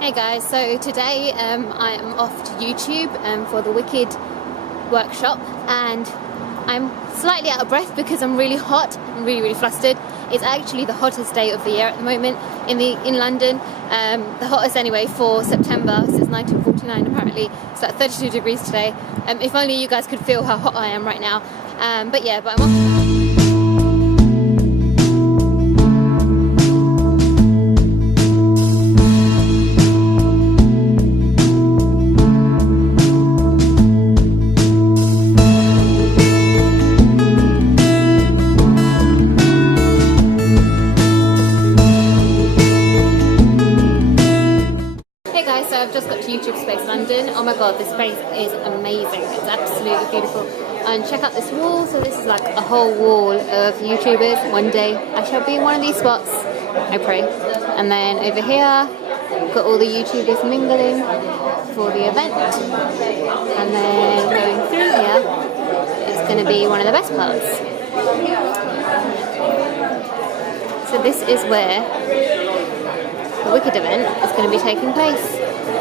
Hey guys, so today I am off to YouTube for the Wicked workshop, and I'm slightly out of breath because I'm really hot. I'm really flustered. It's actually the hottest day of the year at the moment in London. The hottest anyway for September since 1949 apparently. It's like 32 degrees today. If only you guys could feel how hot I am right now. But I'm off. So I've just got to YouTube Space London. Oh my god, this space is amazing. It's absolutely beautiful. And check out this wall. So this is like a whole wall of YouTubers. One day I shall be in one of these spots, I pray. And then over here, we've got all the YouTubers mingling for the event. And then going through here, it's going to be one of the best parts. So this is where the Wicked event is going to be taking place.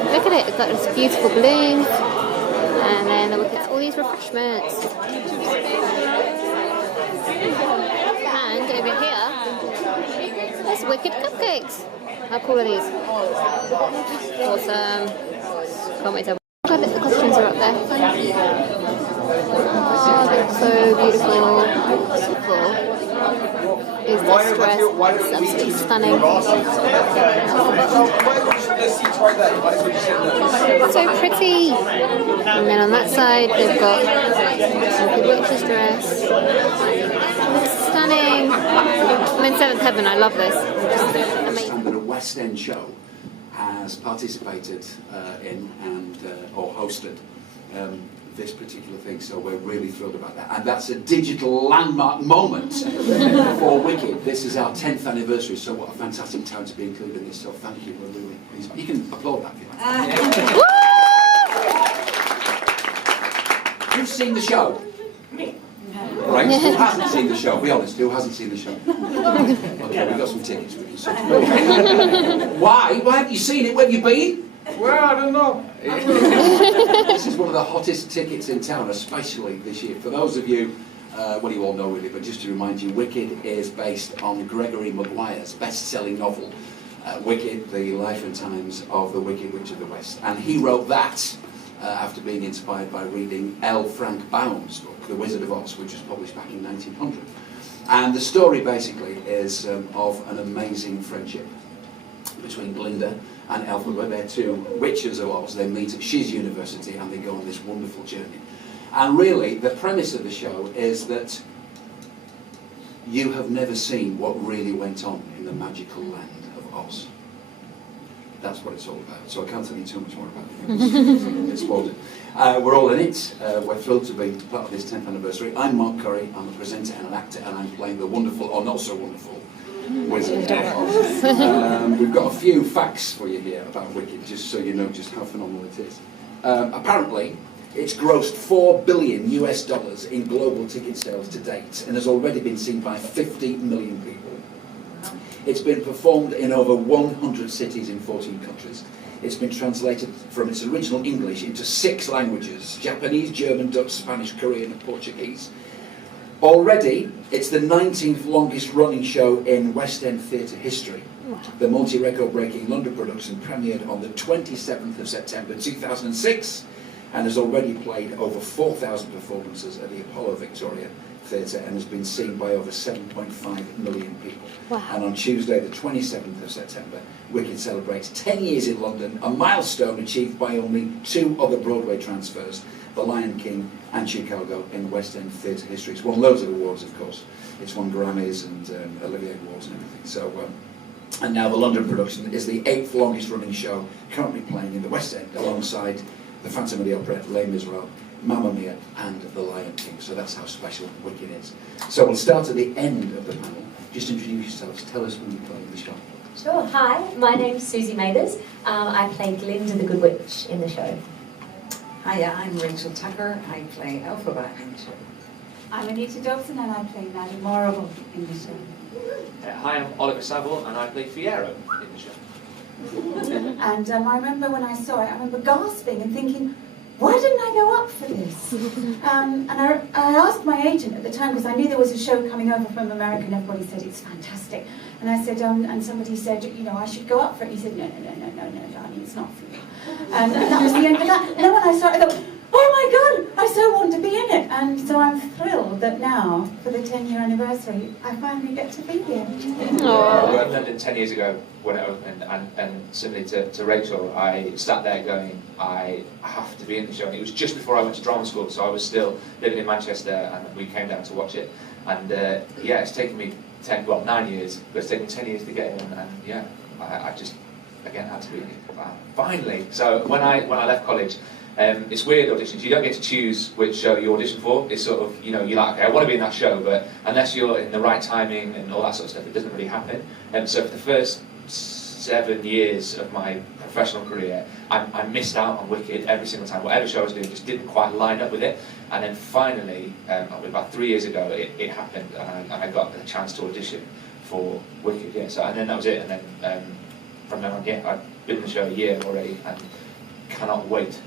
Look at it, it's got this beautiful balloons, and then look at all these refreshments. And over here, there's Wicked cupcakes. How cool are these? Awesome. Can't wait to have a look. The costumes are up there. Oh, they're so beautiful. So cool. Is this dress? It's absolutely stunning. So pretty. And then on that side they've got the witch's dress. It's stunning. I'm in Seventh Heaven. I love this. It's amazing. That a West End show has participated in and or hosted this particular thing, so we're really thrilled about that, and that's a digital landmark moment for Wicked. This is our 10th anniversary, so what a fantastic time to be included in this, so thank you. We're really pleased. You can applaud that if you like. Who's seen the show? Right, who hasn't seen the show? Be honest, who hasn't seen the show? Okay, we've got some tickets we can sort. Why? Why haven't you seen it? Where have you been? Well, I don't know. This is one of the hottest tickets in town, especially this year. For those of you, well, you all know really, but just to remind you, Wicked is based on Gregory Maguire's best-selling novel, Wicked, The Life and Times of the Wicked Witch of the West. And he wrote that after being inspired by reading L. Frank Baum's book, The Wizard of Oz, which was published back in 1900. And the story basically is of an amazing friendship between Glinda and Elphaba. They're two witches of Oz. They meet at Shiz University and they go on this wonderful journey. And really, the premise of the show is that you have never seen what really went on in the magical land of Oz. That's what it's all about. So I can't tell you too much more about it. It's spoiled. We're all in it. We're thrilled to be part of this 10th anniversary. I'm Mark Curry. I'm a presenter and an actor, and I'm playing the wonderful, or not so wonderful, Wizard of Oz. We've got a few facts for you here about Wicked, just so you know just how phenomenal it is. Apparently, it's grossed $4 billion in global ticket sales to date, and has already been seen by 50 million people. It's been performed in over 100 cities in 14 countries. It's been translated from its original English into 6 languages: Japanese, German, Dutch, Spanish, Korean and Portuguese. Already, it's the 19th longest running show in West End theatre history. The multi-record breaking London production premiered on the 27th of September 2006 and has already played over 4,000 performances at the Apollo Victoria Theatre and has been seen by over 7.5 million people. Wow. And on Tuesday, the 27th of September, Wicked celebrates 10 years in London, a milestone achieved by only 2 other Broadway transfers, The Lion King and Chicago, in West End theatre history. It's won loads of awards, of course. It's won Grammys and Olivier Awards and everything. So, and now the London production is the 8th longest running show currently playing in the West End, alongside The Phantom of the Opera, Les Miserables, Mamma Mia and The Lion King. So that's how special Wicked is. So we'll start at the end of the panel. Just introduce yourselves. Tell us when you play in the show. Sure. Hi, my name's Susie Mathers. I play Glinda the Good Witch in the show. Hiya, I'm Rachel Tucker. I play Elphaba in the show. I'm Anita Dobson and I play Maddie Morrible in the show. Hi, I'm Oliver Saville and I play Fiero in the show. And I remember when I saw it, I remember gasping and thinking, why didn't I go up for this? And I asked my agent at the time, because I knew there was a show coming over from America and everybody said it's fantastic. And I said, and somebody said, you know, I should go up for it. And he said, no, darling, it's not for you. And that was the end of that. And then when I saw it, I thought, oh my God, I so want to be in it. And so I'm thrilled that now, for the 10-year anniversary, I finally get to be here. I worked in London 10 years ago when it opened, and similarly to Rachel, I sat there going, I have to be in the show. And it was just before I went to drama school, so I was still living in Manchester, and we came down to watch it. And yeah, it's taken me 9 years, but it's taken me 10 years to get in, and yeah, I just, again, had to be in it. Finally. So when I left college, it's weird auditions. You don't get to choose which show you audition for. It's sort of, you know, you're like, okay, I want to be in that show, but unless you're in the right timing and all that sort of stuff, it doesn't really happen. And so for the first 7 years of my professional career, I missed out on Wicked every single time. Whatever show I was doing just didn't quite line up with it. And then finally, about 3 years ago, it happened, and I got the chance to audition for Wicked. Yeah. So and then that was it. And then from then on, yeah, I've been in the show a year already, and cannot wait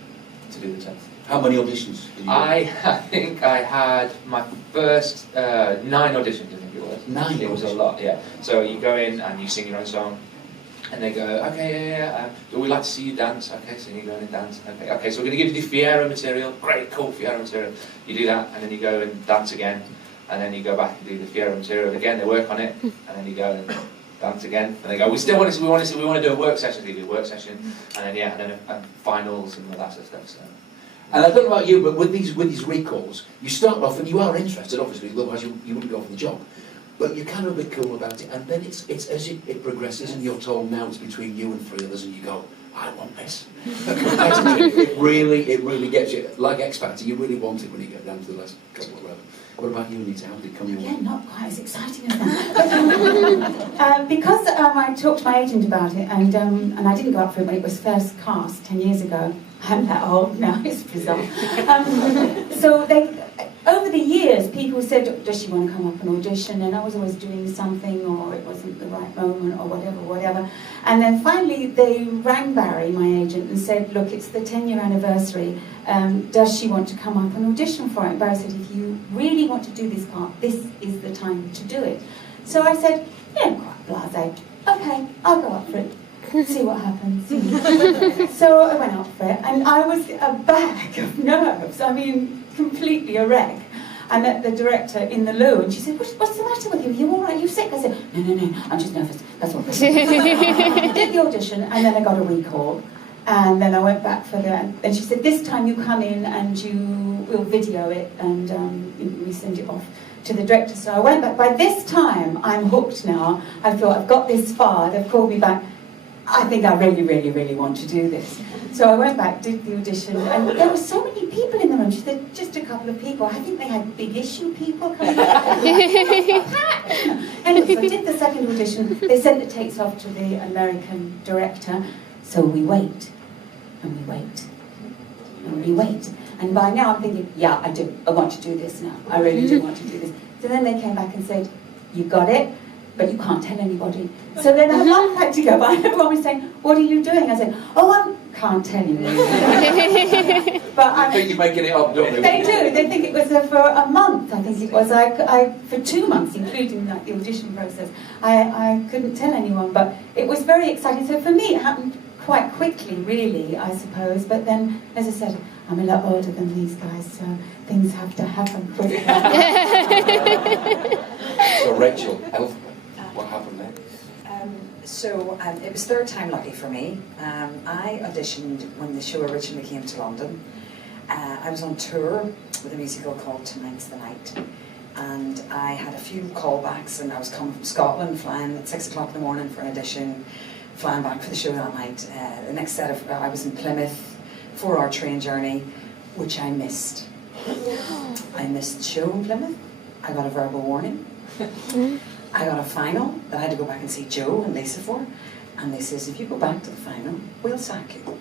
to do the 10th. How many auditions did you do? I think I had my first 9 auditions, I think it was. 9 It was a lot, yeah. So you go in and you sing your own song, and they go, okay, yeah, we'd like to see you dance. Okay, so you go in and dance. Okay, so we're going to give you the Fiero material. Great, cool, Fiero material. You do that, and then you go and dance again, and then you go back and do the Fiero material again. They work on it, and then you go and dance again, and they go, we want to do a work session. They do a work session, and then yeah, and then finals and all that sort of stuff. So. And I don't know about you, but with these recalls, you start off and you are interested, obviously, otherwise you wouldn't go for the job. But you're kind of a bit cool about it, and then it's as it progresses, and you're told now it's between you and 3 others, and you go, I want this. it really gets you. Like X Factor, you really want it when you get down to the last couple of rounds. What about you, Anita? How did it come your way? Yeah, not quite as exciting as that. Because I talked to my agent about it, and I didn't go up for it when it was first cast 10 years ago. I'm that old now, it's bizarre. So over the years, people said, does she want to come up and audition? And I was always doing something, or it wasn't the right moment, or whatever. And then finally, they rang Barry, my agent, and said, look, it's the 10-year anniversary. Does she want to come up and audition for it? And Barry said, if you really want to do this part, this is the time to do it. So I said, yeah, quite blasé. Okay, I'll go up for it. See what happens. So I went up for it, and I was a bag of nerves. I mean, completely a wreck. I met the director in the loo, and she said, what's the matter with you? Are you all right? Are you sick? I said, no, I'm just nervous. That's all. Did the audition, and then I got a recall. And then I went back for that. And she said, this time you come in and you will video it, and we send it off to the director. So I went back. By this time, I'm hooked now. I thought, I've got this far. They've called me back. I think I really want to do this. So I went back, did the audition, and there were so many people in the room. She said, just a couple of people. I think they had big issue people coming back. Anyway, so I did the second audition. They sent the tapes off to the American director. So we wait, and we wait, and we wait. And by now I'm thinking, yeah, I want to do this now. I really do want to do this. So then they came back and said, you got it, but you can't tell anybody. So then I love had to go, but everyone was saying, what are you doing? I said, I can't tell you. But I think you're making it up, don't they? They do. They think it was for a month, I think it was. I for 2 months, including like, the audition process, I couldn't tell anyone, but it was very exciting. So for me, it happened quite quickly, really, I suppose. But then, as I said, I'm a lot older than these guys, so things have to happen quickly. So Rachel, what happened there? So it was third time lucky for me. I auditioned when the show originally came to London. I was on tour with a musical called Tonight's the Night, and I had a few callbacks, and I was coming from Scotland, flying at 6 o'clock in the morning for an audition, flying back for the show that night. The next set of I was in Plymouth, 4-hour train journey, which I missed. I missed the show in Plymouth. I got a verbal warning. I got a final that I had to go back and see Joe and Lisa for, and they says, if you go back to the final, we'll sack you.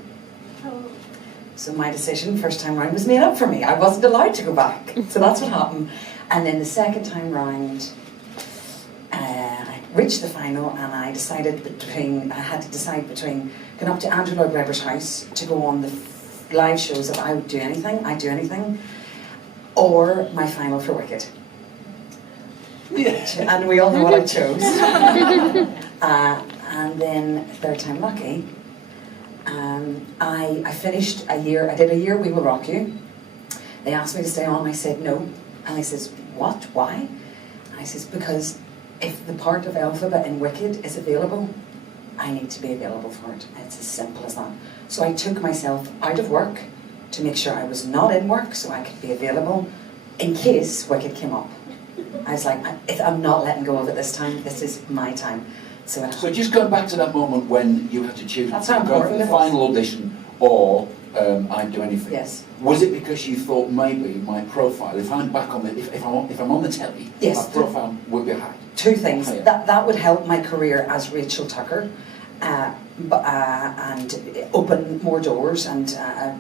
So my decision first time round was made up for me. I wasn't allowed to go back. So that's what happened. And then the second time round, I reached the final, and I had to decide between going up to Andrew Lloyd Webber's house to go on the live shows if I would do anything, I'd do anything, or my final for Wicked. Yeah. And we all know what I chose. And then Third Time Lucky, I finished a year, I did a year We Will Rock You. They asked me to stay on, I said no. And they says, what, why? And I says, because if the part of Elphaba in Wicked is available, I need to be available for it. It's as simple as that. So I took myself out of work to make sure I was not in work so I could be available in case Wicked came up. I was like, I'm not letting go of it this time, this is my time. So just going back to that moment when you had to choose That's to how go for important the it was. final audition or I'd do anything. Yes. Was it because you thought maybe my profile, if I'm back on the, if I'm on the telly, yes, my profile would be high? Two things. Higher. That would help my career as Rachel Tucker, and open more doors, and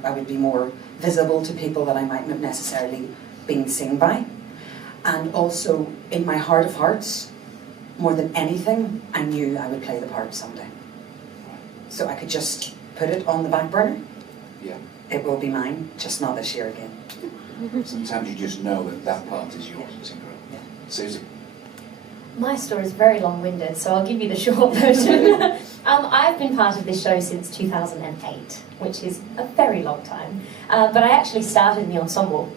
I would be more visible to people that I mightn't have necessarily been seen by. And also, in my heart of hearts, more than anything, I knew I would play the part someday. So I could just put it on the back burner. Yeah. It will be mine, just not this year again. Sometimes you just know that that part is yours. It's incredible. Yeah. Susie? My story is very long-winded, so I'll give you the short version. I've been part of this show since 2008, which is a very long time. But I actually started in the ensemble.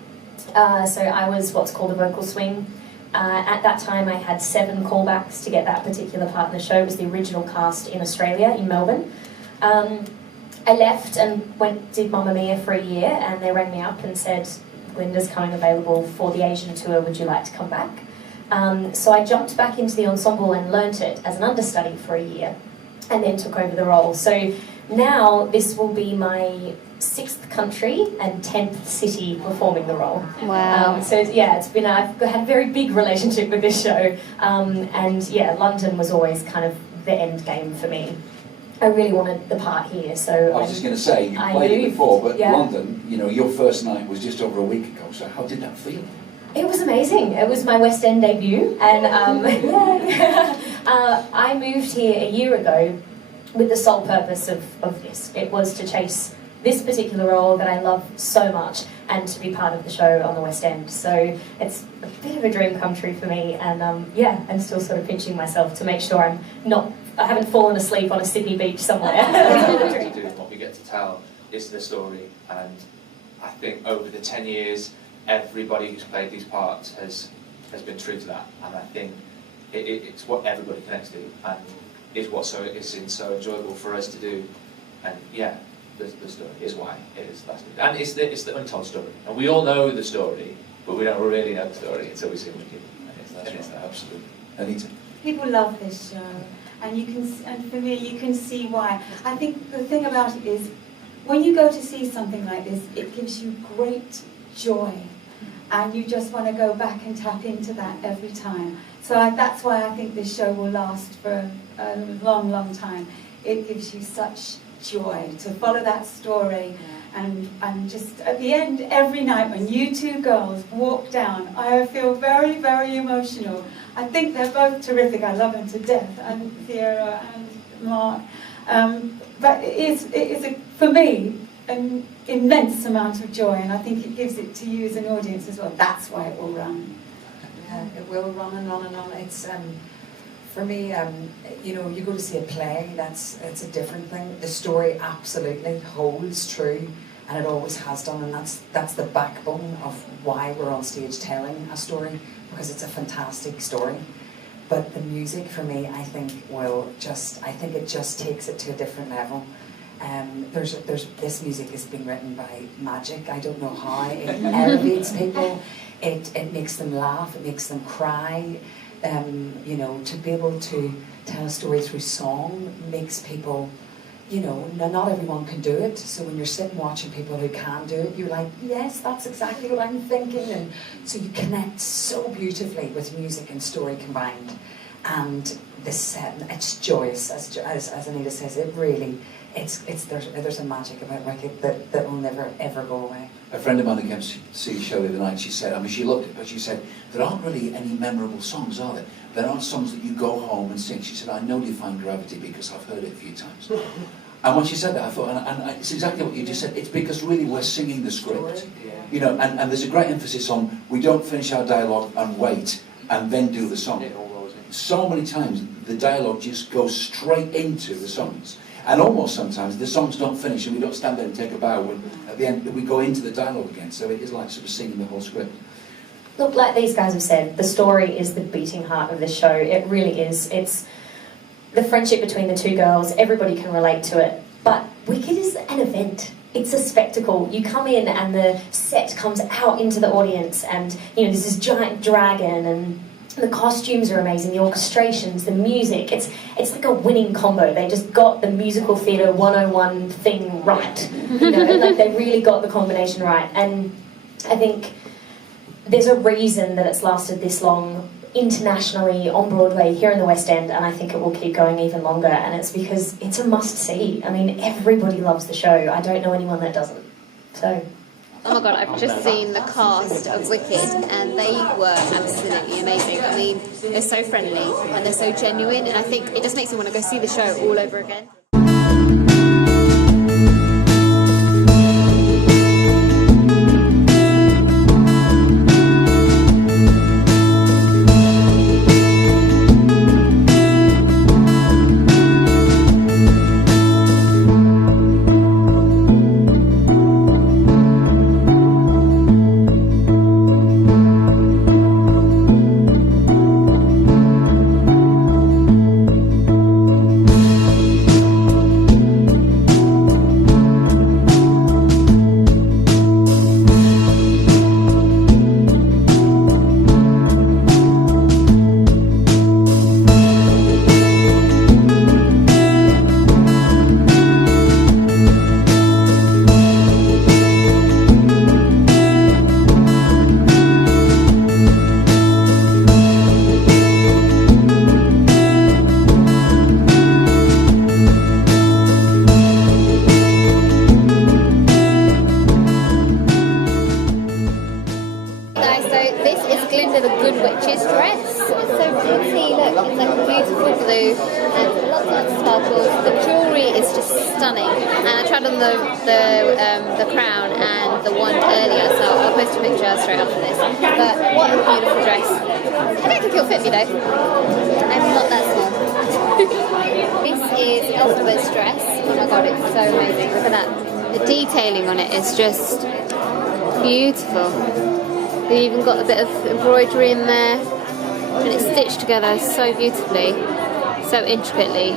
So I was what's called a vocal swing. At that time, I had 7 callbacks to get that particular part in the show. It was the original cast in Australia, in Melbourne. I left and did Mamma Mia for a year, and they rang me up and said, Glinda's coming available for the Asian tour, would you like to come back? So I jumped back into the ensemble and learnt it as an understudy for a year, and then took over the role. So now this will be my 6th country and 10th city performing the role. Wow. So yeah, I've had a very big relationship with this show, and yeah, London was always kind of the end game for me. I really wanted the part here, so I was just going to say, you played it before, but yeah. London, you know, your first night was just over a week ago, so how did that feel? It was amazing. It was my West End debut, and I moved here a year ago with the sole purpose of this. It was to chase this particular role that I love so much and to be part of the show on the West End. So it's a bit of a dream come true for me, and yeah, I'm still sort of pinching myself to make sure I haven't fallen asleep on a Sydney beach somewhere. What we get to do and what we get to tell is the story, and I think over the 10 years, everybody who's played these parts has been true to that, and I think it's what everybody connects to, and is what it's so enjoyable for us to do, and yeah, the story is why it is lasted, and it's the untold story, and we all know the story, but we don't really know the story until we see Wicked, and it's that. Absolutely. Anita? People love this show, and for me, you can see why. I think the thing about it is, when you go to see something like this, it gives you great joy, and you just want to go back and tap into that every time. So that's why I think this show will last for a long, long time. It gives you such joy to follow that story, and just at the end, every night when you two girls walk down, I feel very, very emotional. I think they're both terrific. I love them to death, and Theora and Mark. But it is for me, an immense amount of joy, and I think it gives it to you as an audience as well. That's why it will run. Yeah, it will run and run and run. It's for me, you know, you go to see a play. It's a different thing. The story absolutely holds true, and it always has done, and that's the backbone of why we're on stage telling a story, because it's a fantastic story. But the music for me, I think it just takes it to a different level. This music has been written by magic. I don't know how. It elevates people. It makes them laugh. It makes them cry. You know, to be able to tell a story through song makes people, you know, not everyone can do it. So when you're sitting watching people who can do it, you're like, yes, that's exactly what I'm thinking. And so you connect so beautifully with music and story combined. And this set, it's joyous, as Anita says. there's a magic about Wicked that will never ever go away. A friend of mine that came to see the show the other night, she said, I mean, she loved it, but she said, there aren't really any memorable songs, are there? There aren't songs that you go home and sing. She said, I know Defying Gravity because I've heard it a few times. And when she said that, I thought, and it's exactly what you just said, it's because really we're singing the script. You know, and there's a great emphasis on, we don't finish our dialogue and wait, and then do the song. So many times, the dialogue just goes straight into the songs. And almost sometimes the songs don't finish and we don't stand there and take a bow, and at the end we go into the dialogue again, so it is like sort of singing the whole script. Look, like these guys have said, the story is the beating heart of this show. It really is. It's the friendship between the two girls, everybody can relate to it. But Wicked is an event. It's a spectacle. You come in and the set comes out into the audience, and you know there's this giant dragon, and the costumes are amazing, the orchestrations, the music. It's like a winning combo. They just got the musical theatre 101 thing right. You know, like they really got the combination right. And I think there's a reason that it's lasted this long internationally on Broadway here in the West End, and I think it will keep going even longer, and it's because it's a must-see. I mean, everybody loves the show. I don't know anyone that doesn't. So... Oh my god, I've just seen the cast of Wicked and they were absolutely amazing. I mean, they're so friendly and they're so genuine, and I think it just makes me want to go see the show all over again. The Good Witch's dress. It's so pretty, look, it's like a beautiful blue and lots of sparkles. The jewellery is just stunning, and I tried on the crown and the wand earlier, so I'll post a picture straight after this. But what a beautiful dress. I don't think it'll fit me though. I'm not that small. This is Elizabeth's dress. Oh my god, it's so amazing. Look at that. The detailing on it is just beautiful. They even got a bit of embroidery in there, and it's stitched together so beautifully, so intricately.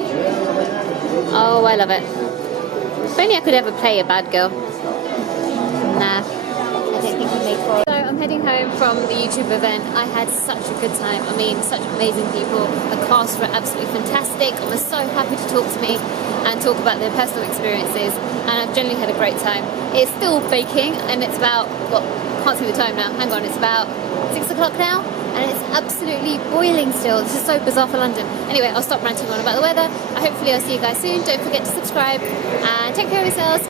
Oh, I love it. If only I could ever play a bad girl. Nah, I don't think I'm made for it. So I'm heading home from the YouTube event. I had such a good time. I mean, such amazing people. The cast were absolutely fantastic. I was so happy to talk to me and talk about their personal experiences, and I've generally had a great time. It's still baking, and it's about, well, I can't see the time now, hang on, it's about 6 o'clock now, and it's absolutely boiling still. This is so bizarre for London. Anyway, I'll stop ranting on about the weather. Hopefully I'll see you guys soon. Don't forget to subscribe, and take care of yourselves.